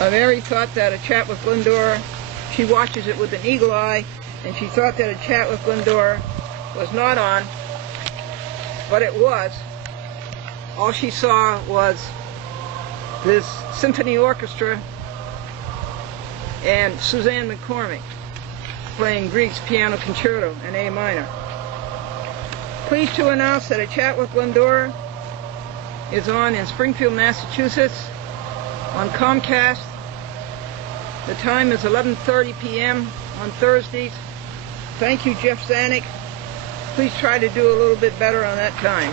Mary thought that a chat with Glendora, she watches it with an eagle eye, and she thought that a chat with Glendora was not on, but it was. All she saw was this symphony orchestra and Suzanne McCormick playing Grieg's Piano Concerto in A minor. Pleased to announce that a chat with Glendora is on in Springfield, Massachusetts on Comcast. The time is 11:30 p.m. on Thursdays. Thank you, Jeff Zanuck. Please try to do a little bit better on that time.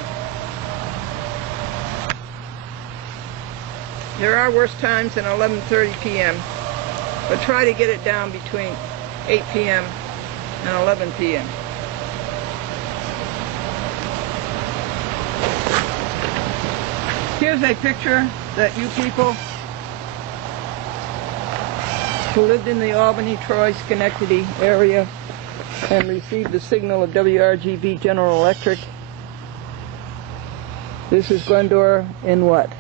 There are worse times than 11:30 p.m., but try to get it down between 8 p.m. and 11 p.m. Here's a picture that you people who lived in the Albany, Troy, Schenectady area and received the signal of WRGB General Electric. This is Glendora in what?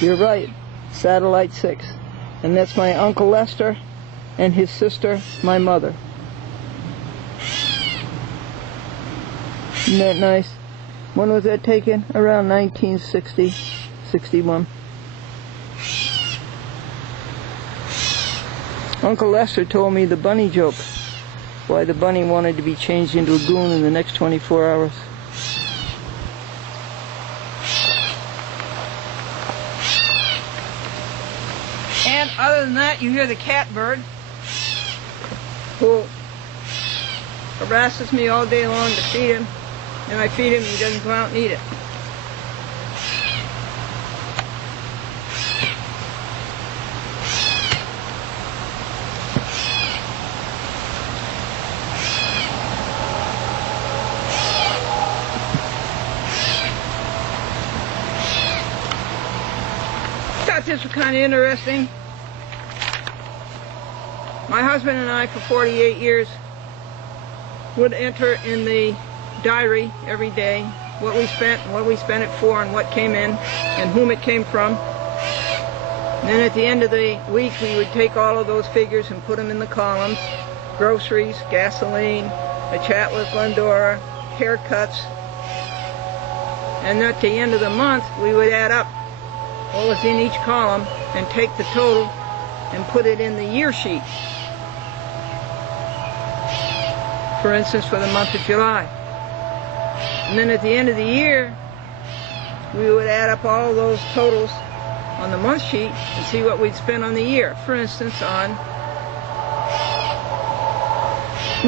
You're right, Satellite 6. And that's my Uncle Lester and his sister, my mother. Isn't that nice? When was that taken? Around 1960, 61. Uncle Lester told me the bunny joke, why the bunny wanted to be changed into a goon in the next 24 hours. And other than that, you hear the catbird, who harasses me all day long to feed him, and I feed him and he doesn't come out and eat it. Thought this was kind of interesting. My husband and I, for 48 years, would enter in the diary every day what we spent, and what we spent it for, and what came in, and whom it came from. And then at the end of the week, we would take all of those figures and put them in the columns: groceries, gasoline, a chat with Glendora, haircuts. And at the end of the month, we would add up what was in each column and take the total and put it in the year sheet. For instance, for the month of July. And then at the end of the year, we would add up all those totals on the month sheet and see what we'd spent on the year. For instance, on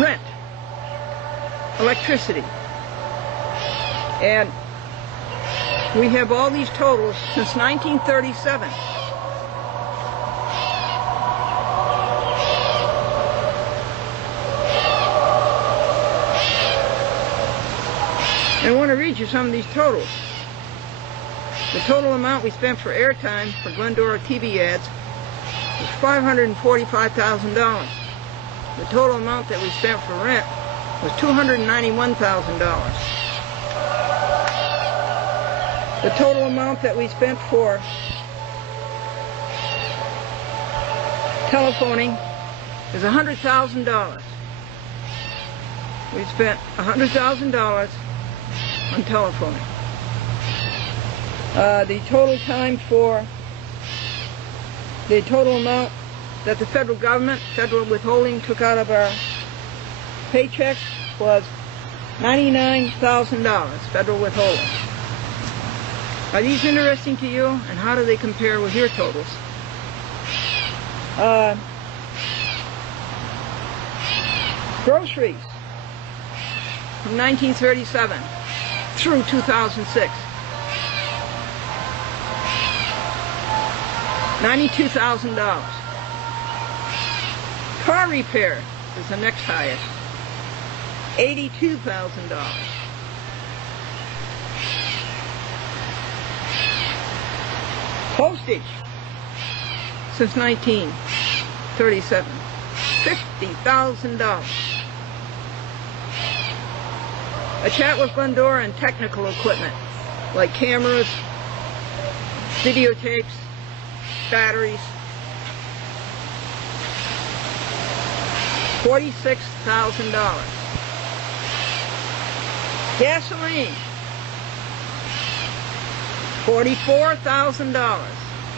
rent, electricity. And we have all these totals since 1937. I want to read you some of these totals. The total amount we spent for airtime for Glendora TV ads was $545,000. The total amount that we spent for rent was $291,000. The total amount that we spent for telephoning is $100,000. We spent $100,000 on telephoning. The total time for the total amount that the federal government, federal withholding, took out of our paychecks was $99,000 federal withholding. Are these interesting to you, and how do they compare with your totals? Groceries from 1937 through 2006. $92,000. Car repair is the next highest. $82,000. Postage since 1937. $50,000. A chat with Glendora and technical equipment like cameras, videotapes, batteries, $46,000. Gasoline, $44,000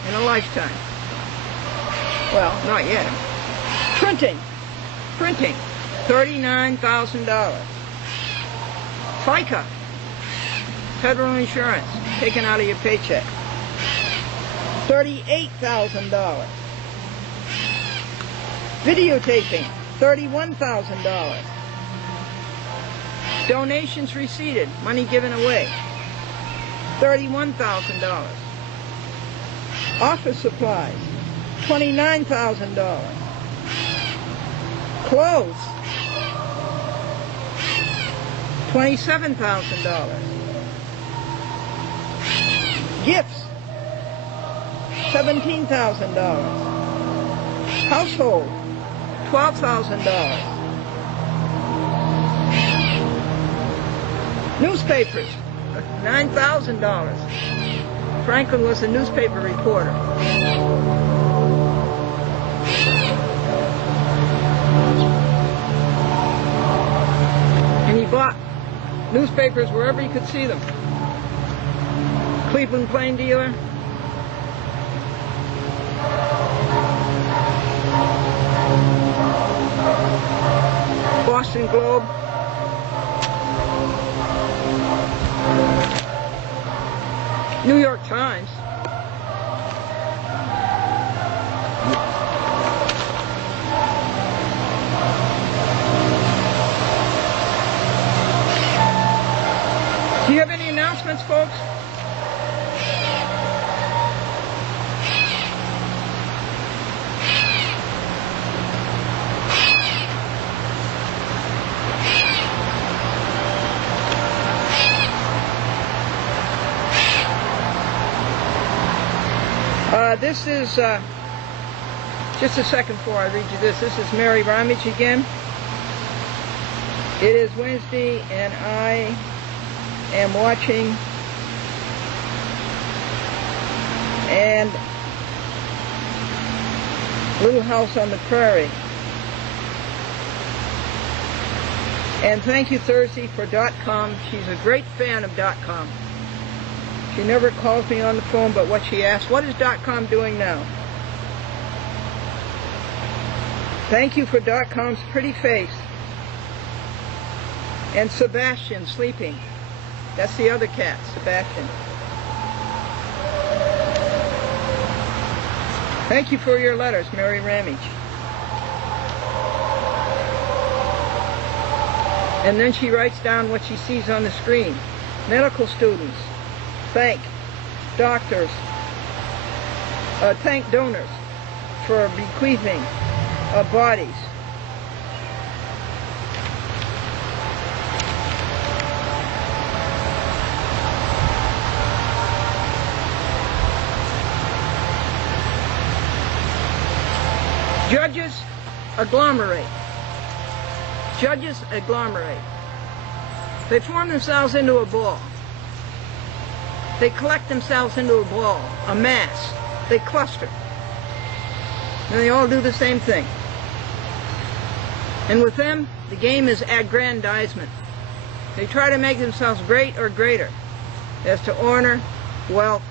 in a lifetime. Well, not yet. Printing, $39,000. FICA, federal insurance, taken out of your paycheck, $38,000. Videotaping, $31,000. Donations receipted, money given away, $31,000. Office supplies, $29,000. Clothes, $27,000. Gifts, $17,000. Household, $12,000. Newspapers, $9,000. Franklin was a newspaper reporter. And he bought newspapers wherever he could see them. Cleveland Plain Dealer, Boston Globe, New York Times, do you have any announcements, folks? This is, just a second before I read you this, is Mary Ramage again. It is Wednesday and I am watching, and Little House on the Prairie. And thank you, Thursday, for .com. She's a great fan of .com. She never calls me on the phone, but what she asks, what is .com doing now? Thank you for .com's pretty face. And Sebastian sleeping. That's the other cat, Sebastian. Thank you for your letters, Mary Ramage. And then she writes down what she sees on the screen. Medical students. Thank doctors, thank donors for bequeathing of bodies. Judges agglomerate. Judges agglomerate. They form themselves into a ball. They collect themselves into a ball, a mass. They cluster. And they all do the same thing. And with them, the game is aggrandizement. They try to make themselves great or greater as to honor, wealth,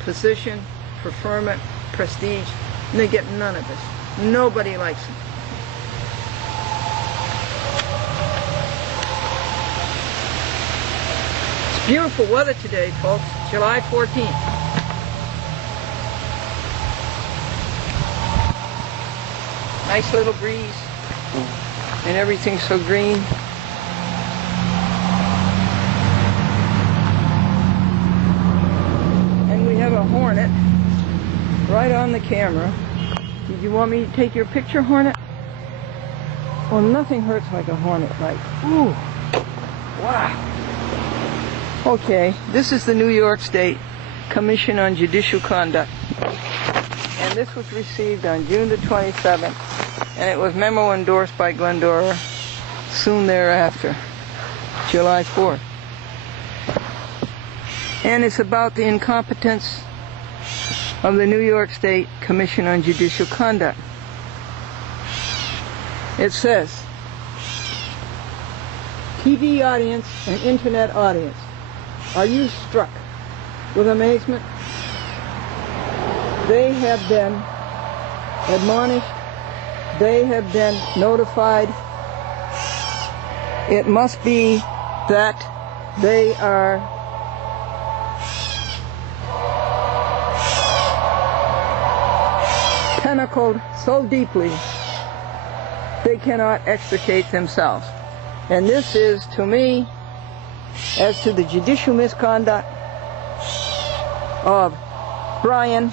position, preferment, prestige, and they get none of this. Nobody likes them. It's beautiful weather today, folks. July 14th. Nice little breeze, and everything's so green. And we have a hornet right on the camera. Did you want me to take your picture, hornet? Well, nothing hurts like a hornet bite. Ooh, wow. Okay, this is the New York State Commission on Judicial Conduct. And this was received on June the 27th, and it was memo endorsed by Glendora soon thereafter, July 4th. And it's about the incompetence of the New York State Commission on Judicial Conduct. It says, TV audience and internet audience, are you struck with amazement? They have been admonished, they have been notified. It must be that they are tentacled so deeply they cannot extricate themselves. And this is, to me, as to the judicial misconduct of Brian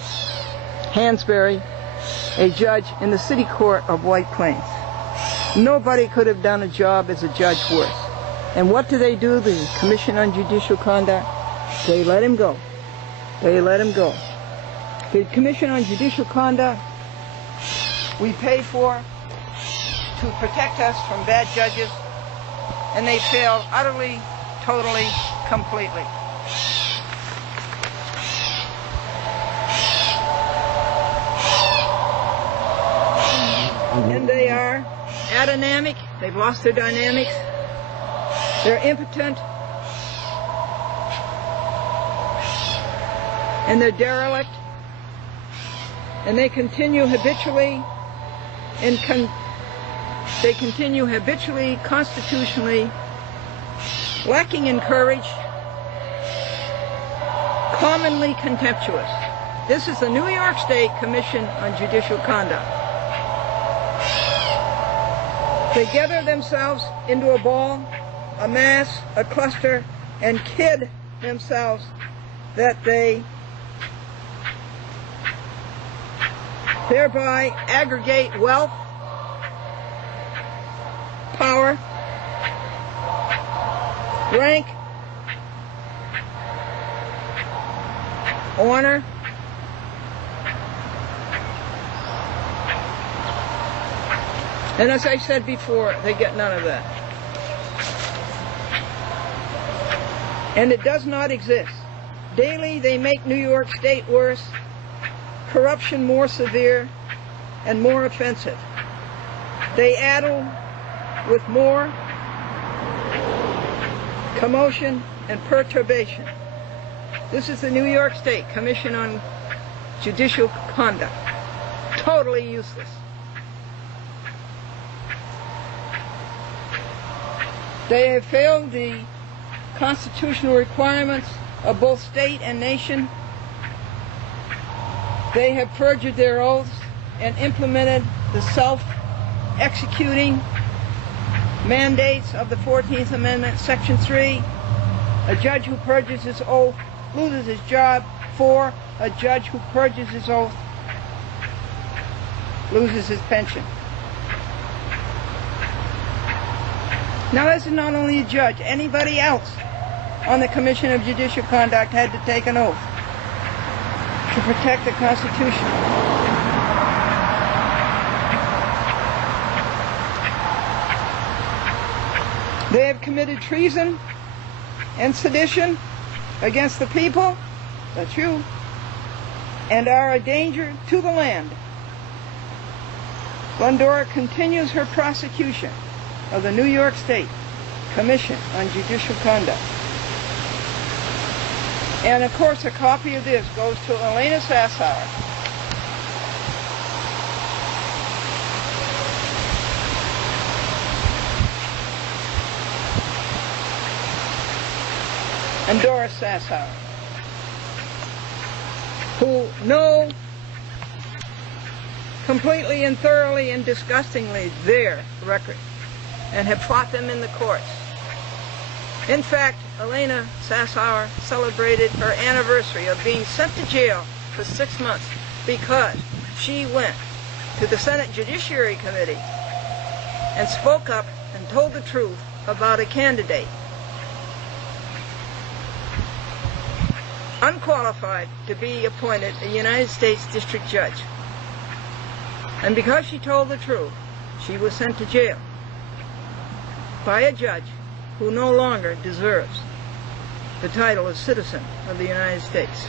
Hansberry, a judge in the city court of White Plains. Nobody could have done a job as a judge worse. And what do? The Commission on Judicial Conduct? They let him go. They let him go. The Commission on Judicial Conduct we pay for to protect us from bad judges, and they failed utterly, totally, completely. And they are adynamic, they've lost their dynamics, they're impotent, and they're derelict, and they continue habitually constitutionally lacking in courage, commonly contemptuous. This is the New York State Commission on Judicial Conduct. They gather themselves into a ball, a mass, a cluster, and kid themselves that they thereby aggregate wealth, power, rank, honor, and as I said before, they get none of that. And it does not exist. Daily they make New York State worse, corruption more severe and more offensive. They addle with more commotion and perturbation. This is the New York State Commission on Judicial Conduct. Totally useless. They have failed the constitutional requirements of both state and nation. They have perjured their oaths and implemented the self-executing mandates of the 14th Amendment, Section 3. A judge who perjures his oath loses his job. 4. A judge who perjures his oath loses his pension. Now, this is not only a judge. Anybody else on the Commission of Judicial Conduct had to take an oath to protect the Constitution. They have committed treason and sedition against the people, that's you, and are a danger to the land. Glendora continues her prosecution of the New York State Commission on Judicial Conduct. And of course a copy of this goes to Elena Sassower. And Doris Sassower, who know completely and thoroughly and disgustingly their record and have fought them in the courts. In fact, Elena Sassower celebrated her anniversary of being sent to jail for 6 months because she went to the Senate Judiciary Committee and spoke up and told the truth about a candidate unqualified to be appointed a United States District Judge. And because she told the truth, she was sent to jail by a judge who no longer deserves the title of citizen of the United States.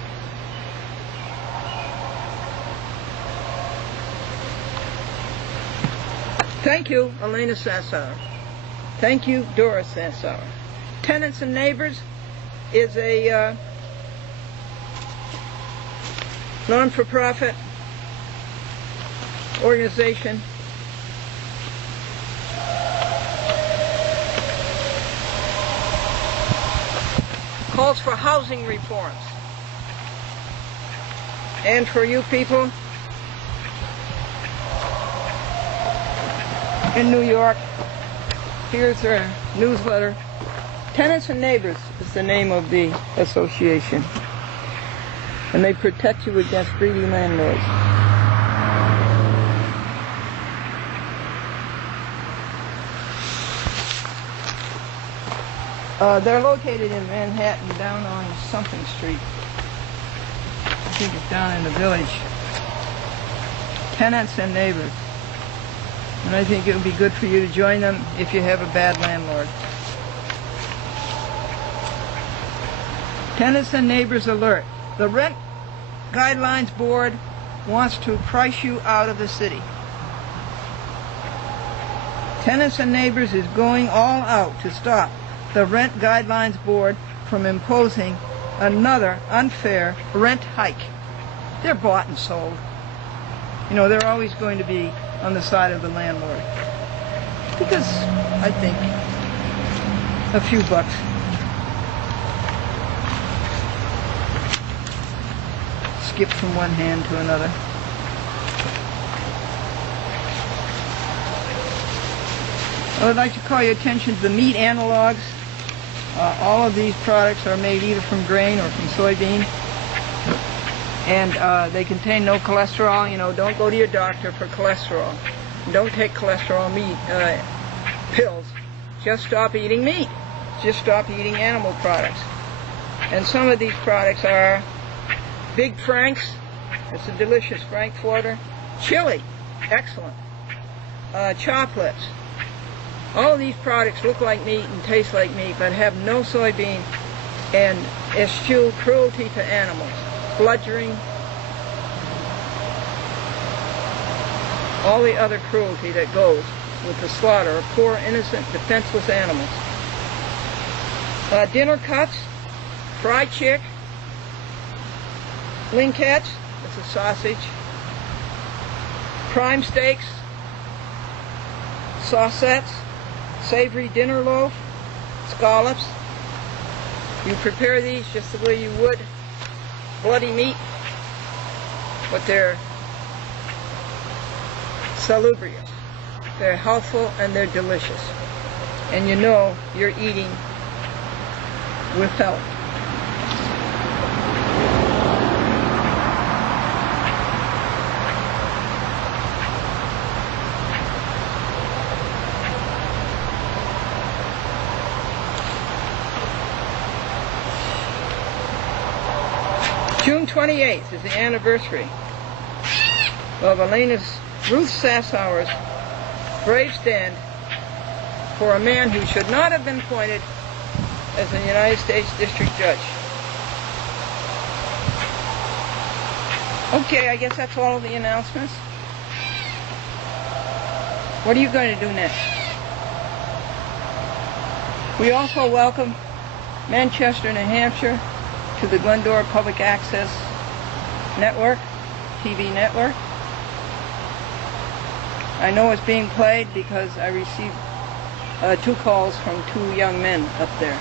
Thank you, Elena Sassauer. Thank you, Doris Sassauer. Tenants and Neighbors is a non-for-profit organization calls for housing reforms. And for you people in New York, here's their newsletter. Tenants and Neighbors is the name of the association. And they protect you against greedy landlords. They're located in Manhattan, down on something street. I think it's down in the Village. Tenants and Neighbors. And I think it would be good for you to join them if you have a bad landlord. Tenants and Neighbors alert. The Rent Guidelines Board wants to price you out of the city. Tenants and Neighbors is going all out to stop the Rent Guidelines Board from imposing another unfair rent hike. They're bought and sold. You know, they're always going to be on the side of the landlord. Because, I think, a few bucks. Skip from one hand to another. I would like to call your attention to the meat analogs. All of these products are made either from grain or from soybean. And they contain no cholesterol. You know, don't go to your doctor for cholesterol. Don't take cholesterol pills. Just stop eating meat. Just stop eating animal products. And some of these products are Big Frank's. It's a delicious Frankfurter. Chili. Excellent. Chocolates. All of these products look like meat and taste like meat, but have no soybean and eschew cruelty to animals, bludgeoning, all the other cruelty that goes with the slaughter of poor, innocent, defenseless animals. Dinner cuts, fried chick, linkets, that's a sausage, prime steaks, saucettes, savory dinner loaf, scallops. You prepare these just the way you would bloody meat, but they're salubrious. They're healthful and they're delicious. And you know you're eating with health. June 28th is the anniversary of Ruth Sassauer's brave stand for a man who should not have been appointed as a United States District Judge. Okay, I guess that's all of the announcements. What are you going to do next? We also welcome Manchester, New Hampshire to the Glendora Public Access Network, TV network. I know it's being played because I received 2 calls from 2 young men up there.